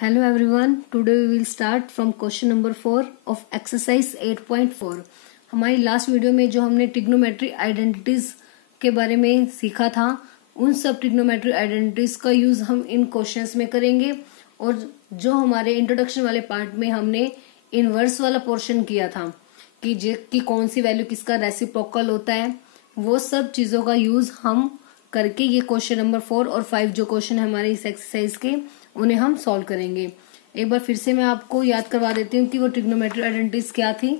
Hello everyone. Today we will start from question number 4 of exercise 8.4. हमारी last video में जो हमने trigonometry identities के बारे में सीखा था, उन सब ट्रिग्नोमेट्री आइडेंटिटीज का यूज हम इन क्वेश्चंस में करेंगे। और जो हमारे इंट्रोडक्शन वाले पार्ट में हमने इनवर्स वाला पोर्शन किया था कि कौन सी वैल्यू किसका रेसिप्रोकल होता है, वो सब चीजों का यूज हम करके ये क्वेश्चन नंबर 4 और 5 जो क्वेश्चन है हमारे इस एक्सरसाइज के, उन्हें हम सॉल्व करेंगे। एक बार फिर से मैं आपको याद करवा देती हूँ कि वो ट्रिग्नोमेट्री आइडेंटिटीज क्या थी।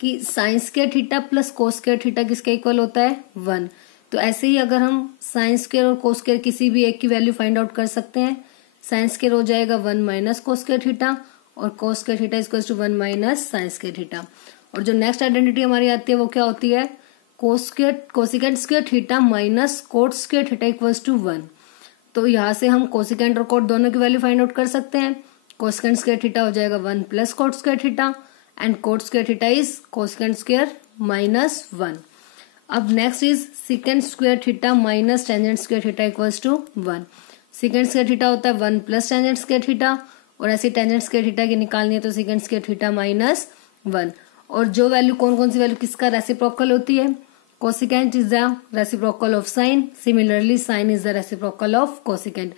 कि sign square theta plus cos square theta किसके इक्वल होता है 1। तो ऐसे ही अगर हम साइन स्क्वायर और कोस स्क्वायर किसी भी एक की वैल्यू फाइंड आउट कर सकते हैं। साइन स्क्वायर हो जाएगा 1 माइनस कोस स्क्वायर थीटा और cos square theta equal to 1 minus sine square theta. और जो नेक्स्ट आइडेंटिटी हमारी आती है वो क्या होती है, cosecant square theta minus cot square theta equals to 1। तो यहाँ से हम कोसिकेंट और कोट दोनों की वैल्यू फाइंड आउट कर सकते हैं। कोसिकेंट स्क्वायर थीटा हो जाएगा 1 plus cot square theta and cot square theta is cosecant square minus 1। अब next is secant square theta minus tangent square theta equals to 1। Secant square theta होता है 1 plus tangent square theta और ऐसे tangent square theta की निकालनी है तो secant square theta minus 1। और जो वैल्यू कौन सी वैल्यू किसका रेसिप्रोकल होती है, cosecant is the reciprocal of sign, similarly sign is the reciprocal of cosecant.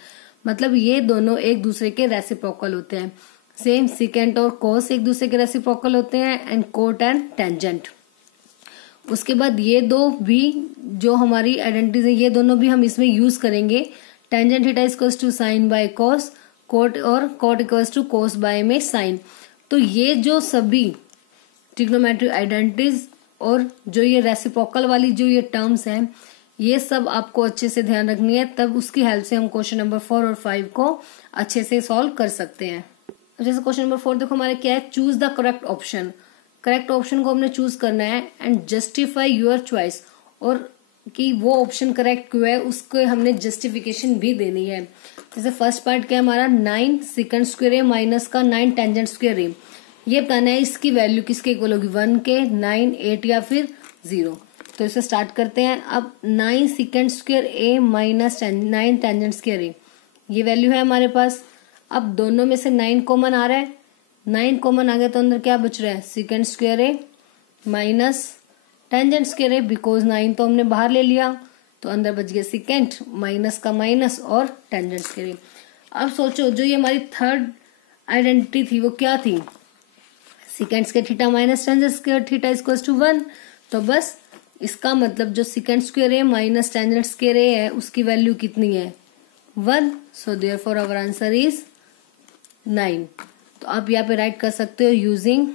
मतलब ये दोनों एक दूसरे के रेसिप्रोकल होते हैं। सेम सिकेंट और कोस एक दूसरे के रेसिप्रोकल होते हैं एंड कोट एंड टेंजेंट। उसके बाद ये दो भी जो हमारी आइडेंटिटीज है ये दोनों भी हम इसमें यूज करेंगे। Tangent theta equals to sine by cos, cot और cot equals to cos by में साइन। तो ये जो सभी ट्रिग्नोमेट्री आइडेंटिटीज और जो ये रेसिप्रोकल वाली जो ये टर्म्स हैं, ये सब आपको अच्छे से ध्यान रखनी है, तब उसकी हेल्प से हम क्वेश्चन नंबर 4 और 5 को अच्छे से सॉल्व कर सकते हैं। जैसे क्वेश्चन नंबर 4 देखो हमारे क्या है, choose the correct option. Correct option को हमने चूज करना है एंड जस्टिफाई योर चॉइस, और कि वो ऑप्शन करेक्ट क्यों है उसको हमने जस्टिफिकेशन भी देनी है। जैसे फर्स्ट पार्ट क्या है हमारा, 9 सिकेंड स्क्वायर ए माइनस का 9 टेंजेंट स्क्वायर ए। ये बताना है इसकी वैल्यू किसके इक्वल होगी, 1 के, 9, 8 या फिर 0। तो इसे स्टार्ट करते हैं। अब 9 second square A minus 9 tangent square ए, ये वैल्यू है हमारे पास। अब दोनों में से 9 कॉमन आ रहा है, 9 कॉमन आ गया तो अंदर क्या बच रहा है, secant square A minus tangent square A, because 9 तो हमने बाहर ले लिया तो अंदर बच गया सिकेंड माइनस का माइनस और टेंजेंट स्क्वायर ए। अब सोचो जो ये हमारी थर्ड आइडेंटिटी थी वो क्या थी, secant square theta minus tangent square theta equals to 1। तो बस इसका मतलब जो secant square A minus tangent square A है उसकी वैल्यू कितनी है, 1। So therefore our answer is 9। तो आप यहाँ पे राइट कर सकते हो using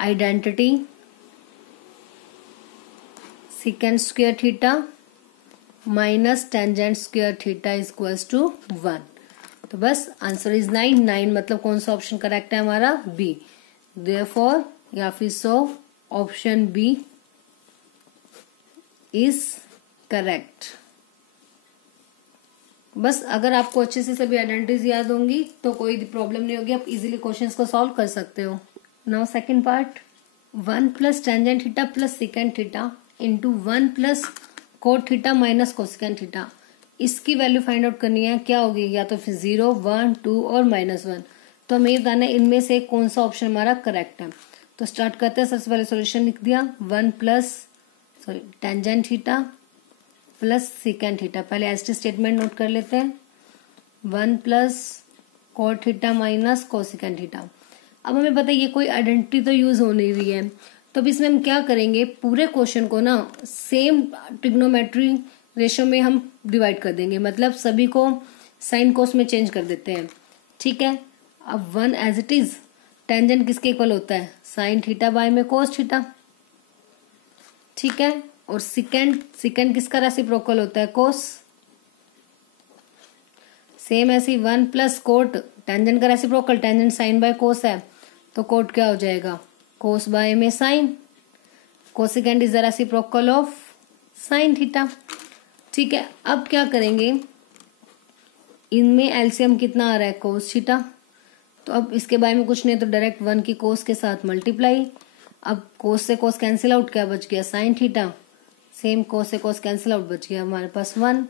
identity secant square theta minus tangent square theta equals to 1। तो बस आंसर इज 9। 9 मतलब कौन सा ऑप्शन करेक्ट है हमारा, बी। देयरफॉर या फिर so option B is correct. बस अगर आपको अच्छे से सभी आइडेंटिटीज याद होंगी तो कोई प्रॉब्लम नहीं होगी, आप इजीली क्वेश्चंस को सॉल्व कर सकते हो। Now second part, 1 plus tangent theta plus secant theta into 1 plus cot theta minus cosecant theta. इसकी वैल्यू फाइंड आउट करनी है, क्या होगी, या तो फिर 0, 1, 2 और -1। तो हमें ये बताना है इनमें से कौन सा ऑप्शन हमारा करेक्ट है। तो स्टार्ट करते हैं। सबसे पहले सॉल्यूशन लिख दिया, 1 plus tangent theta plus secant theta. पहले एसटी स्टेटमेंट नोट कर लेते हैं, 1 plus cot theta minus cosecant theta. अब हमें पता है ये कोई आइडेंटिटी तो यूज हो नहीं रही है, तो अब इसमें हम क्या करेंगे, पूरे क्वेश्चन को ना सेम ट्रिग्नोमेट्री रेशो में हम डिवाइड कर देंगे, मतलब सभी को साइन कोस में चेंज कर देते हैं। ठीक है। अब 1 एज इट इज, टेंजेंट किसके इक्वल होता है, साइन थीटा बाय में कोस थीटा। ठीक है। और सिकेंड किसका रेसिप्रोकल होता है, कोस। सेम ऐसे 1 प्लस कोट, टेंजेंट का reciprocal, tangent sine by cos है तो कोट क्या हो जाएगा, कोस बाय में sine. Cosecant is the reciprocal of sine theta. ठीक है। अब क्या करेंगे, इनमें एलसीएम कितना आ रहा है, कोस थीटा। तो अब इसके बारे में कुछ नहीं तो डायरेक्ट 1 की कोस के साथ मल्टीप्लाई। अब कोस से कोस कैंसिल आउट, क्या बच गया, साइन थीटा। सेम कोस से कोस कैंसिल आउट, बच गया हमारे पास 1।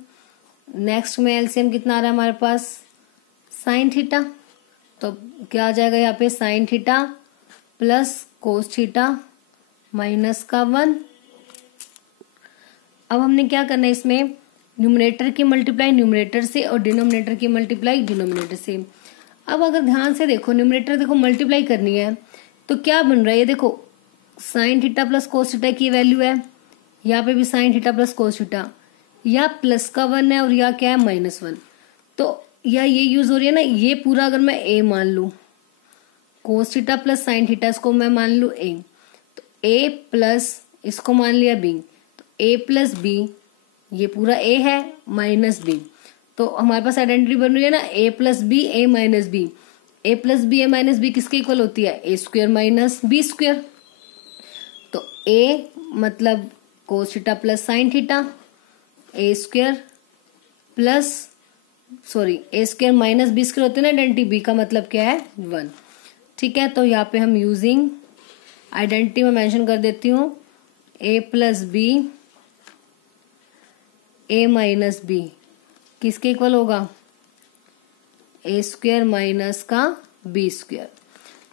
नेक्स्ट में एलसीएम कितना आ रहा है हमारे पास, साइन थीटा, तो क्या आ जाएगा यहाँ पे sign theta plus cos theta minus का 1। अब हमने क्या करना है, इसमें न्यूमरेटर की मल्टीप्लाई न्यूमरेटर से और डिनोमिनेटर की मल्टीप्लाई डिनोमिनेटर से। अब अगर ध्यान से देखो, न्यूमरेटर देखो मल्टीप्लाई करनी है तो क्या बन रहा है, ये देखो sign theta plus cos theta की वैल्यू है, यहाँ पे भी sign theta plus cos theta, या प्लस का 1 है और या क्या है -1। तो या ये यूज हो रही है ना, ये पूरा अगर मैं ए मान लू, कोस थीटा प्लस साइन थीटा इसको मैं मान लू ए, तो ए प्लस इसको मान लिया बी, तो ए प्लस बी, ये पूरा ए है माइनस बी, तो हमारे पास आइडेंटिटी बन रही है ना A plus B A minus B. A plus B A minus B किसके इक्वल होती है, A square minus B square. तो ए मतलब cos theta plus sine theta, A square plus A square minus B square होते हैं ना identity, B का मतलब क्या है 1। ठीक है, तो यहाँ पे हम यूजिंग आइडेंटिटी में मेंशन कर देती हूँ ए प्लस बी ए माइनस बी किसके इक्वल होगा, ए स्क्वायर माइनस का बी स्क्वायर।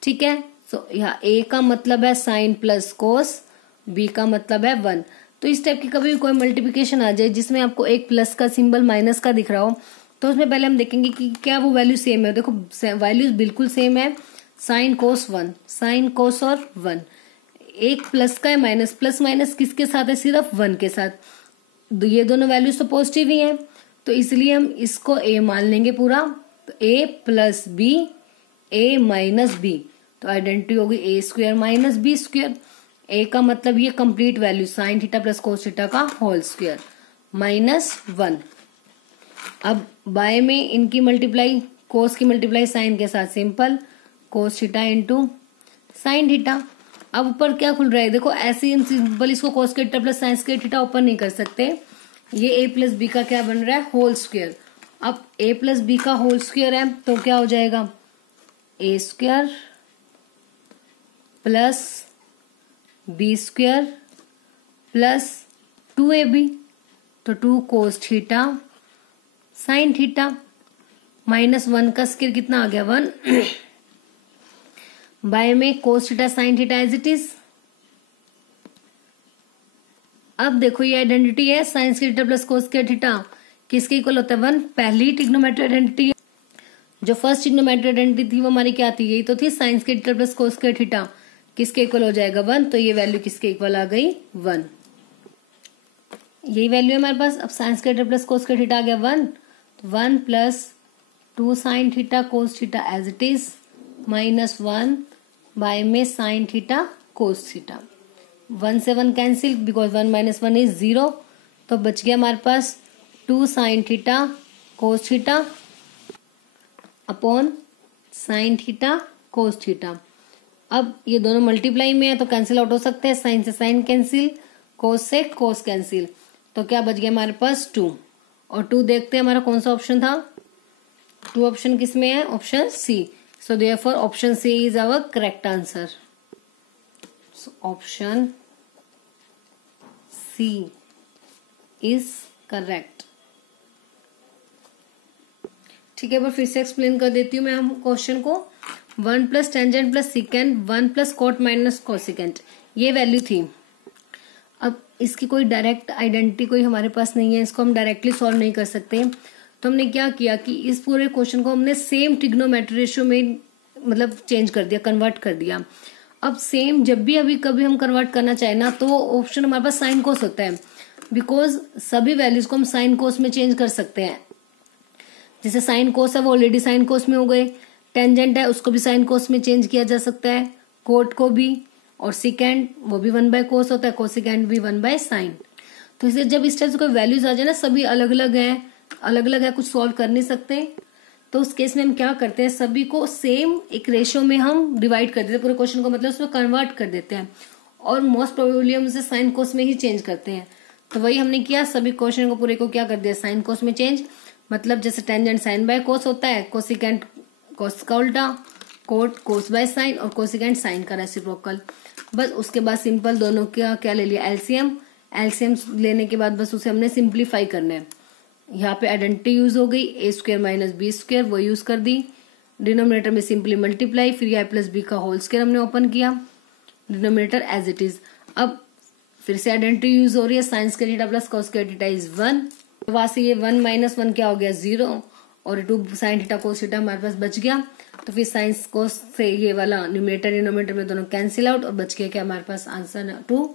ठीक है, सो यहाँ ए का मतलब है साइन प्लस कोस, बी का मतलब है 1। तो इस टाइप की कभी भी कोई मल्टीप्लिकेशन आ जाए जिसमें आपको एक प्लस का सिंबल माइनस का दिख रहा हो, तो उसमें पहले हम देखेंगे कि क्या वो वैल्यू सेम है। देखो वैल्यूज बिल्कुल सेम है, साइन कोस 1, साइन कोस और 1, एक प्लस का है माइनस, प्लस माइनस किसके साथ है, सिर्फ 1 के साथ, ये दोनों वैल्यूज तो पॉजिटिव ही हैं, तो इसलिए हम इसको ए मान लेंगे पूरा। तो ए प्लस बी ए माइनस बी, तो आइडेंटिटी होगी ए स्क्वायर माइनस बी स्क्वायर। ए का मतलब ये complete value sign theta plus cos theta का होल स्क्वायर माइनस 1। अब बाय में इनकी मल्टीप्लाई, कोस की मल्टीप्लाई साइन के साथ simple, cos theta into sine theta. अब ऊपर क्या खुल रहा है, देखो ऐसे ही सिंपल इसको कोस के थीटा प्लस साइन के थीटा ओपन नहीं कर सकते, ये ए प्लस बी का क्या बन रहा है, होल स्क्वायर। अब ए प्लस बी का होल स्क्वायर है तो क्या हो जाएगा, A square plus B square plus 2ab, तो 2 cos theta sine theta minus 1 का स्क्वायर कितना आ गया 1 बाय में cos theta sine theta as it is. अब देखो ये आइडेंटिटी है sine theta plus cos theta किसके इक्वल होता है 1, पहली ट्रिग्नोमेट्री आइडेंटिटी। जो फर्स्ट ट्रिग्नोमेट्री आइडेंटिटी थी वो हमारी क्या थी, यही तो थी sign theta plus cos theta किसके इक्वल हो जाएगा 1, तो ये वैल्यू किसके इक्वल आ गई 1, यही वैल्यू है हमारे पास। अब sine theta plus cos theta आ गया 1, तो 1 plus 2 sine theta cos theta as it is minus 1 bye में साइन थीटा कोस थीटा, 1 से 1 कैंसिल बिकॉज 1 माइनस 1 इज 0, तो बच गया हमारे पास 2 sine theta cos theta upon sine theta cos theta. अब ये दोनों मल्टीप्लाई में है तो कैंसिल आउट हो सकते हैं, साइन से साइन कैंसिल, कोस से कोस कैंसिल, तो क्या बच गया हमारे पास 2। और 2 देखते हैं हमारा कौन सा ऑप्शन था, 2 ऑप्शन किस में है, option C. So therefore option C is our correct answer. So option C is correct. ठीक है, पर फिर से एक्सप्लेन कर देती हूँ मैं हम क्वेश्चन को। 1 plus tangent plus secant 1 plus coat minus cosecant, ये वैल्यू थी। अब इसकी कोई डायरेक्ट आइडेंटिटी कोई हमारे पास नहीं है, इसको हम डायरेक्टली सॉल्व नहीं कर सकते, तो हमने क्या किया कि इस पूरे क्वेश्चन को हमने सेम ट्रिग्नोमेट्री रेशियो में मतलब चेंज कर दिया, कन्वर्ट कर दिया। अब सेम जब भी अभी कभी हम कन्वर्ट करना चाहे ना, तो ऑप्शन हमारे पास साइन कोस होता है, बिकॉज सभी वैल्यूज को हम साइन कोस में चेंज कर सकते हैं। जैसे साइन कोस है वो ऑलरेडी साइन कोस में हो गए, टेंजेंट है उसको भी साइन कोस में चेंज किया जा सकता है, कोट को भी, और सिकेंड वो भी 1 बाय कोस होता है, कोसिकेंड भी 1 बाय साइन। तो इसलिए जब इस टाइप से कोई वैल्यूज आ जाए ना, सभी अलग अलग है, कुछ सॉल्व कर नहीं सकते, तो उस केस में हम क्या करते हैं, सभी को सेम एक रेशियो में हम डिवाइड कर देते हैं, पूरे क्वेश्चन को मतलब उसमें कन्वर्ट कर देते हैं, और मोस्ट प्रोबेबली हम उसे साइन कोस में ही चेंज करते हैं। तो वही हमने किया, सभी क्वेश्चन को पूरे को क्या कर दिया, साइन कोस में चेंज। मतलब जैसे टेंजेंट साइन बाय कोस होता है, कोसिकेंट कोस का उल्टा, कोट कोस बाय साइन, और कोसिकेंट साइन का रेसिप्रोकल। बस उसके बाद सिंपल दोनों का क्या ले लिया, एलसीएम। एलसीएम लेने के बाद बस उसे हमने सिंप्लीफाई करना है, यहाँ पे आइडेंटिटी यूज हो गई, ए स्क्वायर माइनस बी स्क्वायर वो यूज कर दी। डिनोमिनेटर में सिंपली मल्टीप्लाई, फिर आई प्लस बी का होल स्क्वायर हमने ओपन किया, डिनोमिनेटर एज इट इज। अब फिर से आइडेंटिटी यूज हो रही है, sine square theta plus cos square theta is 1। तो वहां से ये 1 माइनस 1 क्या हो गया 0, और 2 साइन थीटा कोस थीटा हमारे पास बच गया। तो फिर साइन कोस से ये वाला न्यूमरेटर डिनोमिनेटर में दोनों कैंसिल आउट, और बच गया क्या हमारे पास आंसर 2,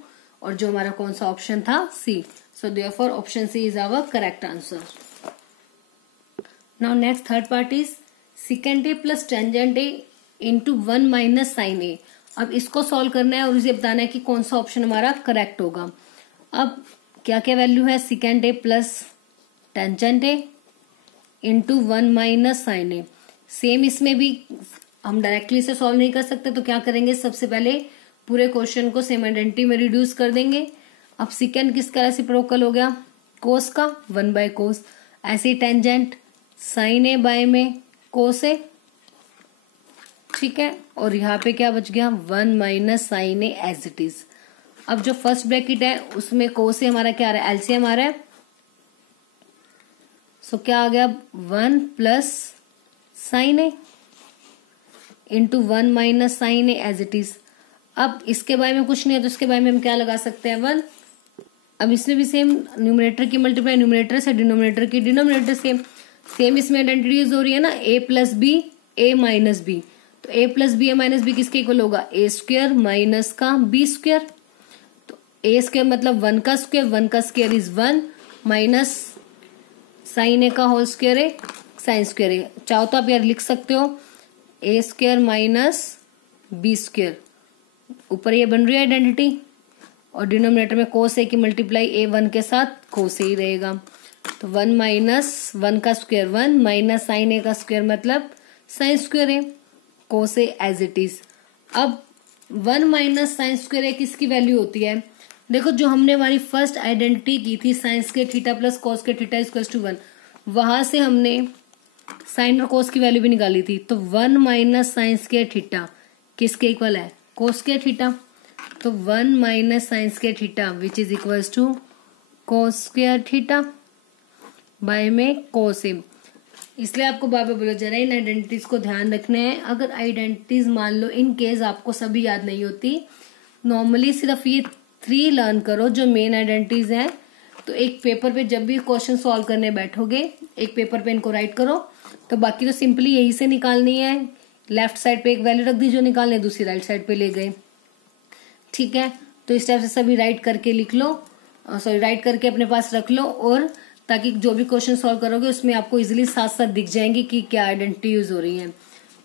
और जो हमारा कौन सा ऑप्शन था C. So therefore option C is our correct answer. Now next third part is secant A plus tangent A into 1 minus sine A. अब इसको सॉल्व करना है और इसे बताना है कि कौन सा ऑप्शन हमारा करेक्ट होगा। अब क्या क्या वैल्यू है, secant A plus tangent A into 1 minus sine A. Same इसमें भी हम डायरेक्टली से सॉल्व नहीं कर सकते, तो क्या करेंगे, सबसे पहले पूरे क्वेश्चन को सेम आइडेंटिटी में रिड्यूस कर देंगे। अब सेकेंड किसका रेसिप्रोकल हो गया, कोस का, 1 बाय कोस। ऐसे टेंजेंट साइन ए बाय में कोस ए, ठीक है। और यहाँ पे क्या बच गया, 1 minus sine A as it is. अब जो फर्स्ट ब्रैकेट है उसमें कोस ए हमारा क्या आ रहा है, एलसीएम आ रहा है। सो क्या आ गया, 1 plus sine A into 1 minus sine A as it is. अब इसके बारे में कुछ नहीं है तो इसके बारे में हम क्या लगा सकते हैं, 1। अब इसमें भी सेम न्यूमरेटर की मल्टीप्लाई न्यूमरेटर से, डिनोमिनेटर की डिनोमिनेटर से। सेम इसमें आइडेंटिटी यूज हो रही है ना, A plus B A minus b. तो ए प्लस बी ए माइनस बी किसके इक्वल होगा, ए स्क्वायर माइनस का बी स्क्वायर। तो ए स्क्वायर मतलब 1 का स्क्वायर, 1 का square is 1 minus sine A का होल स्क्वायर है साइन स्क्वायर है। चाहो तो आप यार लिख सकते हो ए स्क्वायर माइनस बी स्क्वायर, ऊपर ये बन रही है आइडेंटिटी, और डिनोमिनेटर में कोस ए की मल्टीप्लाई ए 1 के साथ कोस ए ही रहेगा। तो 1 माइनस 1 का स्क्वायर 1 माइनस साइन ए का स्क्वायर मतलब साइन स्क्वायर है, cos a as it is. अब 1 माइनस साइन स्क्वायर ए किसकी वैल्यू होती है, देखो जो हमने हमारी फर्स्ट आइडेंटिटी की थी sine square theta plus cos के थीटा इक्वल टू 1, वहां से हमने साइन और कोस की वैल्यू भी निकाली थी। तो 1 माइनस साइन स्क्वायर थीटा किसके इक्वल है, कोस स्क्वायर थीटा। तो 1 minus sine square theta which is equal to cos square theta by में कोस ए। इसलिए आपको बार बार बोला जा रहा है इन आइडेंटिटीज को ध्यान रखना है। अगर आइडेंटिटीज मान लो इन केस आपको सभी याद नहीं होती, नॉर्मली सिर्फ ये 3 लर्न करो जो मेन आइडेंटिटीज हैं। तो एक पेपर पे जब भी क्वेश्चन सॉल्व करने बैठोगे, एक पेपर पे इनको राइट करो। तो बाकी तो सिंपली यही से निकालनी है, लेफ्ट साइड पे एक वैल्यू रख दी जो निकालने, दूसरी राइट साइड पे ले गए, ठीक है। तो इस टाइप से सभी राइट करके लिख लो, सॉरी राइट करके अपने पास रख लो, और ताकि जो भी क्वेश्चन सॉल्व करोगे उसमें आपको इजीली साथ साथ दिख जाएंगे कि क्या आइडेंटिटी यूज हो रही है।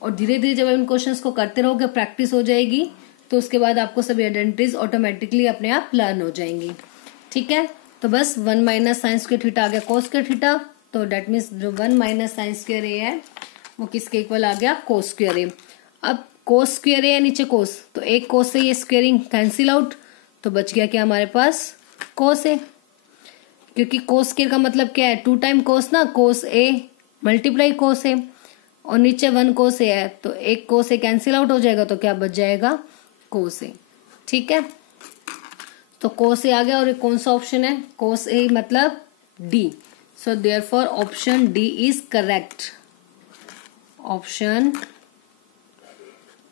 और धीरे धीरे जब इन क्वेश्चंस को करते रहोगे, प्रैक्टिस हो जाएगी, तो उसके बाद आपको सभी आइडेंटिटीज ऑटोमेटिकली अपने आप लर्न हो जाएंगी, ठीक है। तो बस 1 माइनस साइन स्क्वायर थीटा आ गया कोस स्क्वायर थीटा। तो डेट मीन्स जो 1 माइनस साइन स्क्वायर ए है वो किसके इक्वल आ गया, कोस स्क्वायर ए। अब कोस स्क्वायर ए है नीचे कोस, तो एक कोस से ये स्क्वेयरिंग कैंसिल आउट, तो बच गया क्या हमारे पास, कोस ए। क्योंकि कोस स्क्वायर का मतलब क्या है, 2 टाइम कोस ना, कोस ए मल्टीप्लाई कोस ए, और नीचे 1 कोस ए है, तो एक कोस ए कैंसिल आउट हो जाएगा, तो क्या बच जाएगा, कोस ए, ठीक है। तो कोस ए आ गया, और एक कौन सा ऑप्शन है, कोस ए मतलब D. So therefore option D is correct, option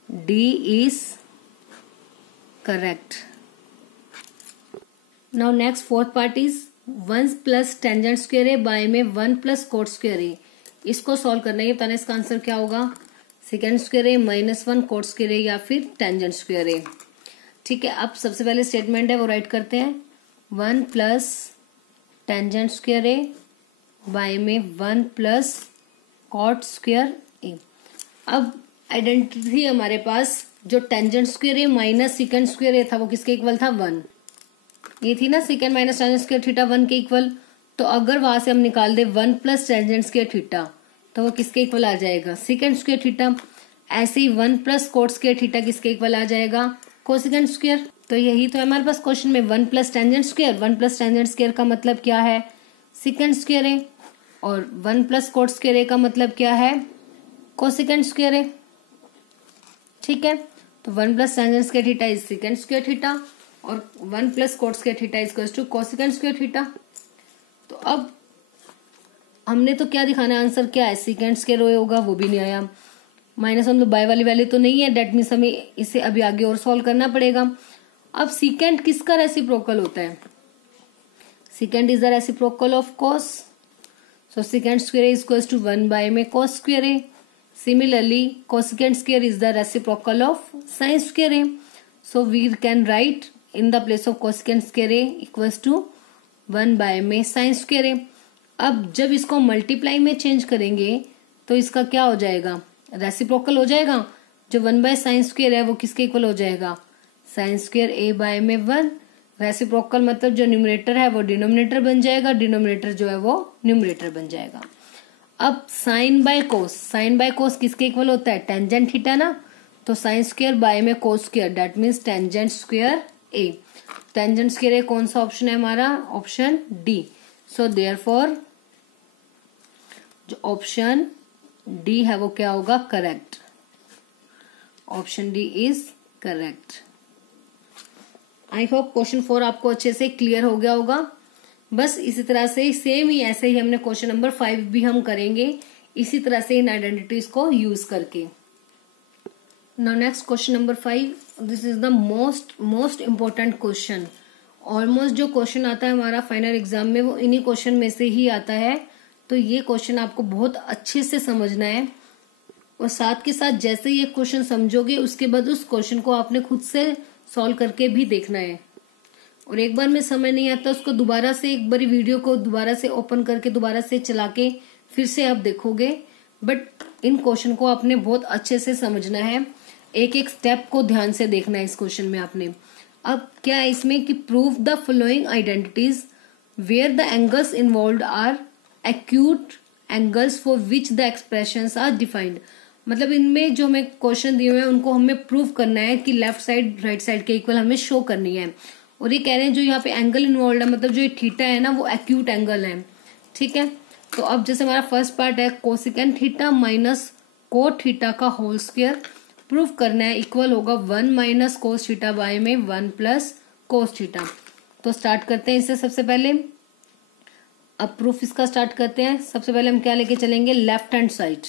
D is correct. Now next fourth part is 1 plus tangent square A by में 1 प्लस कोट स्क्वायर ए। इसको सॉल्व करना है, बताना इसका आंसर क्या होगा, second square A minus 1 coat square ए या फिर टेंजेंट स्क्वायर ए, ठीक है। अब सबसे पहले स्टेटमेंट है वो राइट करते हैं, 1 plus tangent square A by में 1 प्लस कॉट स्क्वायर ए। अब आइडेंटिटी थी हमारे पास, जो tangent square A minus second square ए था वो किसके इक्वल था, 1। ये थी ना second minus tangent square theta 1 के इक्वल। तो अगर वहां से हम निकाल दे 1 प्लस टेंजेंट स्क्वायर थीटा, तो वो किसके इक्वल आ जाएगा, सेकेंड स्क्वायर थीटा। ऐसे ही 1 प्लस कोट स्क्वायर थीटा किसके इक्वल आ जाएगा, कोसेकेंड स्क्वायर। तो यही तो है हमारे पास क्वेश्चन में, 1 plus tangent square, 1 plus tangent square का मतलब क्या है, सेकेंड स्क्वायर है, और 1 प्लस कोट स्क्वायर ए का मतलब क्या है, कोसेकेंड स्क्वायर है, ठीक है। तो 1 plus tangent square theta is secant square theta, और 1 plus cot square theta is equal to cosecant square theta. तो अब हमने तो क्या दिखाना है, आंसर क्या है, सेकेंड स्क्वायर होगा, वो भी नहीं आया। माइनस हम लोग बाय वाली वैल्यू तो नहीं है, डेट मीन्स हमें इसे अभी आगे और सॉल्व करना पड़ेगा। अब सेकेंड किसका रेसिप्रोकल होता है, secant is the reciprocal of cos, so secant square is equal to 1 bye में कॉस स्क्वायर है। Similarly cosecant square is the reciprocal of sine square है, so we can write in the place of cosecant square equal to 1 bye में sine square है। अब जब इसको multiply में change करेंगे तो इसका क्या हो जाएगा, रेसिप्रोकल हो जाएगा। जो 1 बाय साइन स्क्वायर है वो किसके इक्वल हो जाएगा, साइन स्क्वायर ए बाय में 1। रेसिप्रोकल मतलब जो न्यूमरेटर है वो डिनोमिनेटर बन जाएगा, डिनोमिनेटर जो है वो न्यूमरेटर बन जाएगा। अब sine by cos, sine by cos किसके इक्वल होता है, टेंजेंट थीटा ना, तो साइन स्क्वायर बाय में cos square, that means tangent square A. Tangent square A कौन सा ऑप्शन है हमारा, ऑप्शन डी। सो देयरफॉर जो ऑप्शन डी है वो क्या होगा, correct. Option D is correct. I hope question 4 आपको अच्छे से क्लियर हो गया होगा। बस इसी तरह से सेम ही ऐसे ही हमने क्वेश्चन नंबर 5 भी हम करेंगे इसी तरह से इन आइडेंटिटीज को यूज करके। Now next question number 5, this is the most important question. Almost जो क्वेश्चन आता है हमारा फाइनल एग्जाम में वो इन्हीं क्वेश्चन में से ही आता है, तो ये क्वेश्चन आपको बहुत अच्छे से समझना है और साथ के साथ जैसे ये क्वेश्चन समझोगे उसके बाद उस क्वेश्चन को आपने खुद से सॉल्व करके भी देखना है। और एक बार में समझ नहीं आता उसको दोबारा से एक बारी वीडियो को दोबारा से ओपन करके दोबारा से चला के फिर से आप देखोगे, बट इन क्वेश्चन को आपने बहुत अच्छे से समझना है, एक एक स्टेप को ध्यान से देखना है इस क्वेश्चन में आपने। अब क्या है इसमें कि prove the following identities where the angles involved are acute angles for which the expressions are defined. मतलब इनमें जो हमें क्वेश्चन दिए हुए हैं उनको हमें प्रूव करना है कि लेफ्ट साइड राइट साइड के इक्वल हमें शो करनी है। और ये कह रहे हैं जो यहाँ पे एंगल इन्वॉल्व है, मतलब जो ये थीटा है ना वो एक्यूट एंगल है, ठीक है। तो अब जैसे हमारा फर्स्ट पार्ट है cosecant theta minus cot theta का होल स्क्वायर प्रूव करना है, इक्वल होगा 1 माइनस कोस थीटा बाय में 1 प्लस कोस थीटा। तो स्टार्ट करते हैं इससे सबसे पहले। अब प्रूफ इसका स्टार्ट करते हैं। सबसे पहले हम क्या लेके चलेंगे, लेफ्ट हैंड साइड,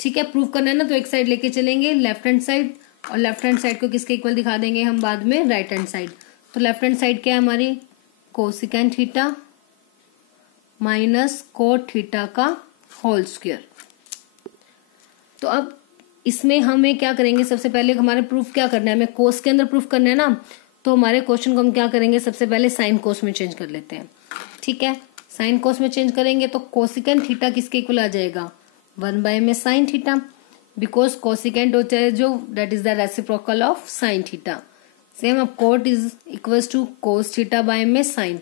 ठीक है। प्रूव करना है ना तो एक साइड लेके चलेंगे लेफ्ट हैंड साइड, और लेफ्ट हैंड साइड को किसके इक्वल दिखा देंगे हम बाद में, राइट हैंड साइड। तो लेफ्ट हैंड साइड क्या है हमारी, cosecant theta minus cot theta का होल स्क्वायर। तो अब इसमें हमें क्या करेंगे, सबसे पहले हमारे प्रूफ क्या करना है, हमें कोस के अंदर प्रूफ करना है ना, तो हमारे क्वेश्चन को हम क्या करेंगे, सबसे पहले साइन कोस में चेंज कर लेते हैं, ठीक है। साइन कोस में चेंज करेंगे तो कोसेकेंड थीटा किसके इक्वल आ जाएगा, 1 बाय में साइन थीटा, बिकॉज कोसेकेंड होता है जो that is the reciprocal of sine theta. Same अब cot is equals to cos theta by में साइन।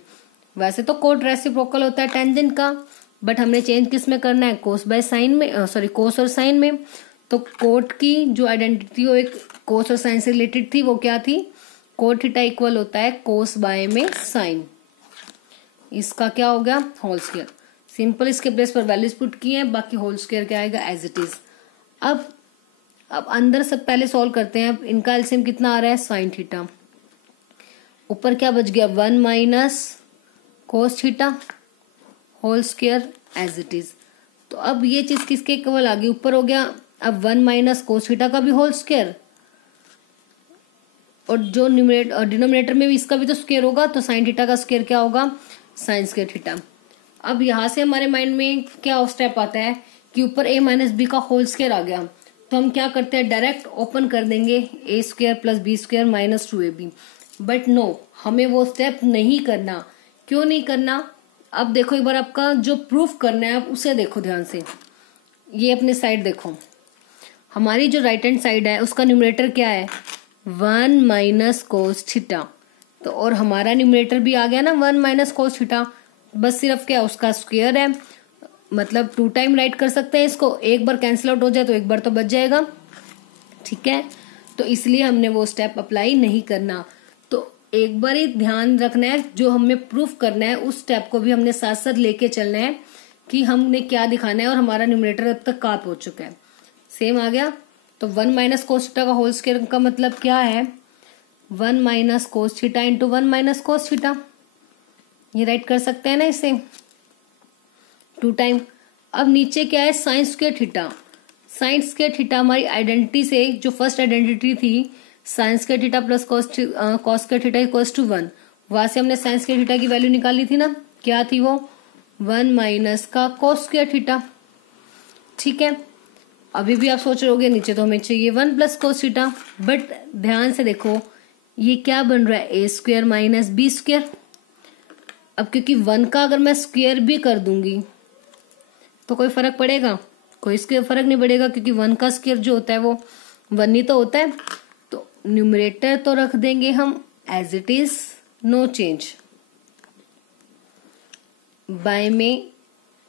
वैसे तो कोट रेसिप्रोकल होता है टेंजेंट का, बट हमने चेंज किस में करना है, कोस बाय साइन में, सॉरी कोस और साइन में। तो कोट की जो आइडेंटिटी वो एक कोस और साइन से रिलेटेड थी, वो क्या थी, कोट थीटा इक्वल होता है कोस बाय में साइन। इसका क्या हो गया, होल स्क्वायर। सिंपल इसके प्लेस पर वैल्यूज पुट किए हैं, बाकी होल स्क्वायर क्या आएगा एज इट इज। अब अंदर सब पहले सॉल्व करते हैं। अब इनका एलसीएम कितना आ रहा है, साइन थीटा, ऊपर क्या बच गया 1 minus cos theta whole square as it is. तो अब ये चीज किसके इक्वल आ गई, ऊपर हो गया अब 1 माइनस कोस थीटा का भी होल स्क्वायर, और जो डिनोमिनेटर में भी इसका भी तो स्क्वायर होगा, तो साइन थीटा का स्क्वायर क्या होगा, साइन स्क्वायर थीटा। अब यहां से हमारे माइंड में क्या स्टेप आता है कि ऊपर a माइनस बी का होल स्क्वायर आ गया, तो हम क्या करते हैं डायरेक्ट ओपन कर देंगे a square plus B square minus 2ab। But no, हमें वो स्टेप नहीं करना। क्यों नहीं करना, अब देखो एक बार आपका जो प्रूफ करना है आप उसे देखो ध्यान से। ये अपने साइड देखो, हमारी जो राइट हैंड साइड है उसका न्यूमरेटर क्या है, 1 माइनस कोस थीटा। तो और हमारा न्यूमरेटर भी आ गया ना 1 माइनस कोस थीटा, बस सिर्फ क्या उसका स्क्वायर है, मतलब 2 टाइम राइट कर सकते हैं इसको, एक बार कैंसिल आउट हो जाए तो एक बार तो बच जाएगा, ठीक है। तो इसलिए हमने वो स्टेप अप्लाई नहीं करना। तो एक बार ही ध्यान रखना है, जो हमें प्रूफ करना है उस स्टेप को भी हमने साथ साथ लेके चलना है कि हमने क्या दिखाना है, और हमारा न्यूमरेटर अब तक कहाँ पहुंच चुका है, सेम आ गया। तो 1 माइनस कोस थीटा का होल स्क्वायर का मतलब क्या है, 1 minus cos theta into 1 minus cos theta, ये राइट कर सकते हैं ना इसे। 2 टाइम। अब नीचे क्या है, sine square theta. Sine square theta हमारी आइडेंटिटी से, जो फर्स्ट आइडेंटिटी थी sine square theta plus cos square theta equals to 1, वहां से हमने साइन स्क्वायर थीटा की वैल्यू निकाली थी ना, क्या थी वो 1 माइनस का कॉस स्क्वायर थीटा। ठीक है, अभी भी आप सोच रहे होगे नीचे तो हमें चाहिए 1 प्लस कोस थीटा, बट ध्यान से देखो ये क्या बन रहा है, A square minus B square. अब क्योंकि 1 का अगर मैं स्क्वायर भी कर दूंगी तो कोई फर्क पड़ेगा, कोई स्क्वायर फर्क नहीं पड़ेगा, क्योंकि 1 का स्क्वायर जो होता है वो 1 ही तो होता है। तो न्यूमरेटर तो रख देंगे हम as it is, no change. By में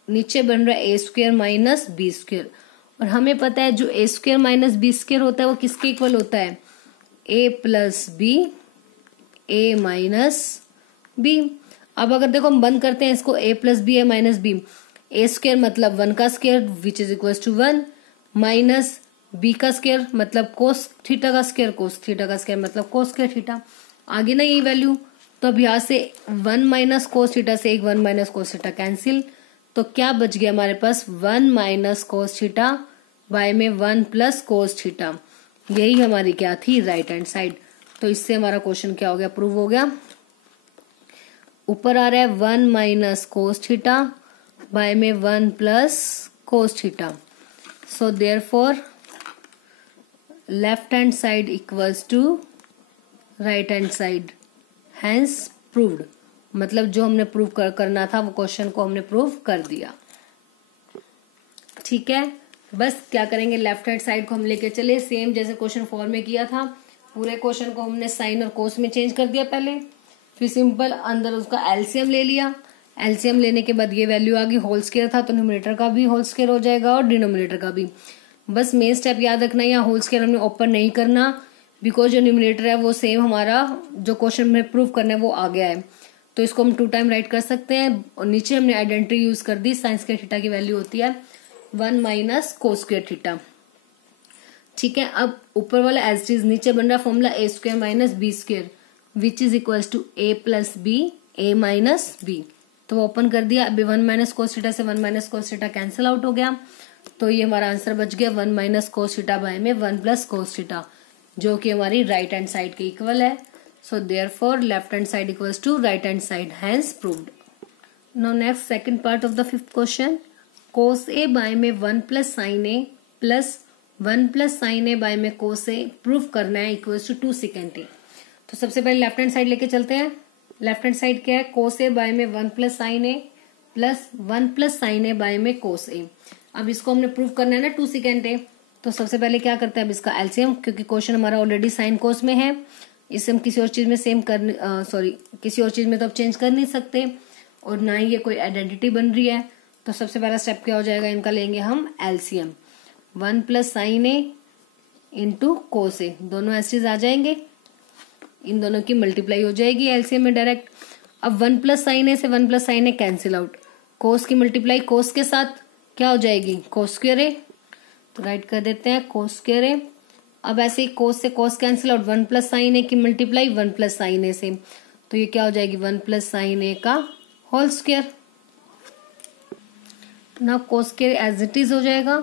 नीचे बन रहा है A square minus B square, और हमें पता है जो A square minus B square होता है वो किसके इक्वल होता है, A plus B, A minus B. अब अगर देखो हम बंद करते हैं इसको, A plus B A minus B, A square मतलब 1 का square which is equal to 1, minus B का स्क्वायर मतलब कोस थीटा का स्क्वायर, कोस थीटा का स्क्वायर मतलब कोस स्क्वायर थीटा। आगे ना यही वैल्यू, तो अब यहाँ से 1 माइनस कोस थीटा से एक 1 माइनस कोस थीटा कैंसिल, तो क्या बच गया हमारे पास 1 माइनस कोस थीटा बाय में 1 प्लस कोस थीटा। यही हमारी क्या थी, राइट हैंड साइड। तो इससे हमारा क्वेश्चन क्या हो गया, प्रूव हो गया। ऊपर आ रहा है 1 माइनस कोस थीटा बाय में 1 plus cos theta. So therefore left hand side equals to right hand side, hence proved. मतलब जो हमने प्रूव करना था वो क्वेश्चन को हमने प्रूव कर दिया। ठीक है, बस क्या करेंगे, लेफ्ट हैंड साइड को हम लेके चले सेम जैसे क्वेश्चन 4 में किया था, पूरे क्वेश्चन को हमने साइन और कोस में चेंज कर दिया पहले, फिर सिंपल अंदर उसका एलसीएम ले लिया। एलसीएम लेने के बाद ये वैल्यू आ गई, होल स्क्वायर था तो न्यूमरेटर का भी होल स्क्वायर हो जाएगा और डिनोमिनेटर का भी। बस मेन स्टेप याद रखना, यहाँ होल स्क्वायर हमने ओपन नहीं करना, बिकॉज जो न्यूमरेटर है वो सेम हमारा जो क्वेश्चन में प्रूव करना है वो आ गया है, तो इसको हम 2 टाइम राइट कर सकते हैं। और नीचे हमने आइडेंटिटी यूज कर दी, साइन स्क्वायर थीटा की वैल्यू होती है 1 माइनस कोस स्क्वायर थीटा। ठीक है, अब ऊपर वाला एज इट इज, नीचे बन रहा formula a square minus B square which is equals to a plus B, A minus b. तो ओपन कर दिया, अभी 1 माइनस कोस थीटा से 1 minus cos theta cancel out हो गया, तो ये हमारा आंसर बच गया 1 माइनस कोस थीटा बाय में 1 प्लस कोस थीटा, जो कि हमारी राइट हैंड साइड के इक्वल है। So therefore left hand side equals to right hand side, hence proved. Now next second part of the fifth question, cos A by में 1 plus sin A plus 1 plus sin A by में cos A proof करना है equals to 2 secant A। तो सबसे पहले left hand side लेके चलते हैं। लेफ्ट हैंड साइड क्या है, cos A by में 1 plus sin A plus 1 plus sin A by में cos A। अब इसको हमने प्रूफ करना है ना 2 secant A, तो सबसे पहले क्या करते हैं, अब इसका एलसीएम, क्योंकि क्वेश्चन हमारा ऑलरेडी साइन कोस में है, इसे हम किसी और चीज में किसी और चीज में तो अब चेंज कर नहीं सकते, और ना ही ये कोई आइडेंटिटी बन रही है। तो सबसे पहला स्टेप क्या हो जाएगा, इनका लेंगे हम एलसीएम, 1 प्लस साइन ए इंटू कोस ए, दोनों एसिड आ जाएंगे, इन दोनों की मल्टीप्लाई हो जाएगी एलसीएम में डायरेक्ट। अब 1 प्लस साइन ए से 1 प्लस साइन ए कैंसिल आउट, कोस की मल्टीप्लाई कोस के साथ क्या हो जाएगी, कोस स्क्वायर ए, तो राइट कर देते हैं कोस स्क्वायर ए। अब ऐसे ही कोस से cos cancel out, 1 plus sine A की मल्टीप्लाई 1 प्लस साइन ए से, तो ये क्या हो जाएगी 1 प्लस साइन ए का होल स्क्वायर। ना cos square as it is हो जाएगा,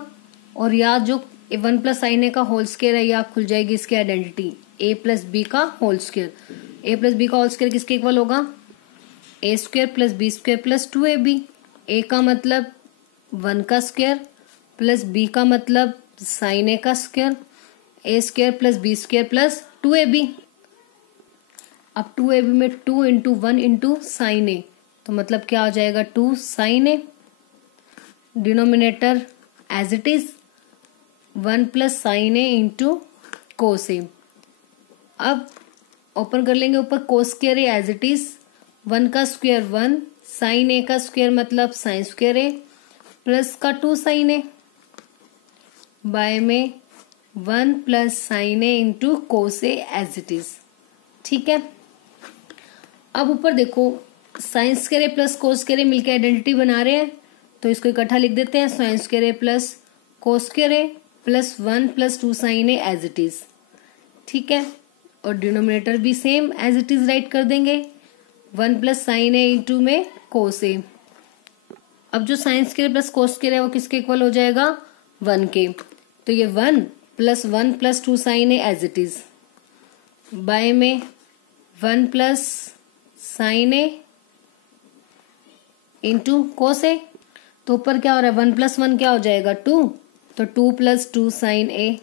और या जो 1 प्लस साइन ए का होल स्क्वायर है या खुल जाएगी इसकी आइडेंटिटी, ए प्लस बी का होल स्क्वायर। ए प्लस बी का होल स्क्वायर किसके इक्वल होगा, A square plus B square plus 2ab। A का मतलब 1 का स्क्वायर प्लस बी का मतलब साइन ए का square, A square plus B square plus 2ab। अब 2ab में 2 इंटू 1 इंटू साइन ए, तो मतलब क्या हो जाएगा 2 sine A. Denominator as it is 1 plus sine A into cos A. अब ओपन कर लेंगे ऊपर, cos square A as it is, 1 का स्क्वायर 1, साइन ए का स्क्वायर मतलब साइन स्क्वायर ए प्लस का 2 साइन ए, बाय में 1 plus sine A into cos a as it is. ठीक है, अब ऊपर देखो sine square A plus cos square a मिलकर आइडेंटिटी बना रहे हैं, तो इसको इकट्ठा लिख देते हैं, sine square A plus cos square A plus 1 plus 2 sine A as it is. ठीक है, और डिनोमिनेटर भी same as it is write कर देंगे, 1 प्लस साइन ए इंटू में कोस ए अब जो sine square plus cos square है वो किसके इक्वल हो जाएगा, 1 के। तो ये 1 + 1 + 2 साइन है एज इट इज, बाय में 1 + साइन ए इंटू कोस ए। तो ऊपर क्या हो रहा है, 1 + 1 क्या हो जाएगा 2, तो 2 + 2 साइन ए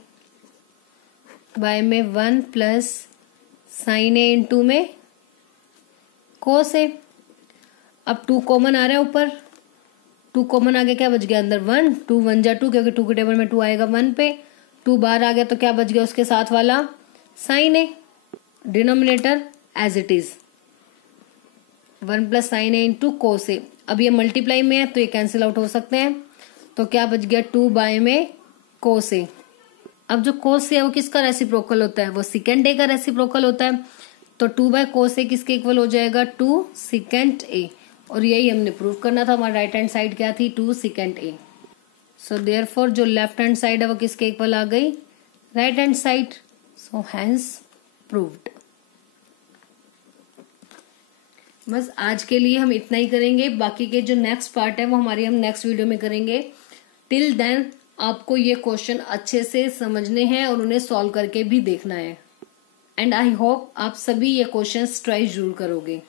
बाय में 1 + साइन ए इंटू में कोस ए। अब 2 कॉमन आ रहा है ऊपर, 2 कॉमन आ गया, क्या बच गया अंदर 1, 2 1 जा 2, क्योंकि 2 के टेबल में 2 आएगा 1 पे, 2 बाहर आ गया तो क्या बच गया उसके साथ वाला sine A, denominator as it is 1 + sine A into cos A. अब ये मल्टीप्लाई में है तो ये कैंसिल आउट हो सकते हैं, तो क्या बच गया 2 बाय में कोस ए। अब जो कोस ए है वो किसका रेसिप्रोकल होता है, वो सेकेंड ए का रेसिप्रोकल होता है, तो 2 बाय कोस ए किसके इक्वल हो जाएगा, 2 सेकेंड ए। और यही हमने प्रूव करना था, हमारा राइट हैंड साइड क्या थी, 2 सेकेंड ए। सो देयरफॉर जो लेफ्ट हैंड साइड है वो किसके इक्वल आ गई, right hand side. So hence proved. बस आज के लिए हम इतना ही करेंगे, बाकी के जो नेक्स्ट पार्ट है वो हमारी हम नेक्स्ट वीडियो में करेंगे। टिल देन आपको ये क्वेश्चन अच्छे से समझने हैं और उन्हें सॉल्व करके भी देखना है। एंड आई होप आप सभी ये क्वेश्चंस ट्राई जरूर करोगे।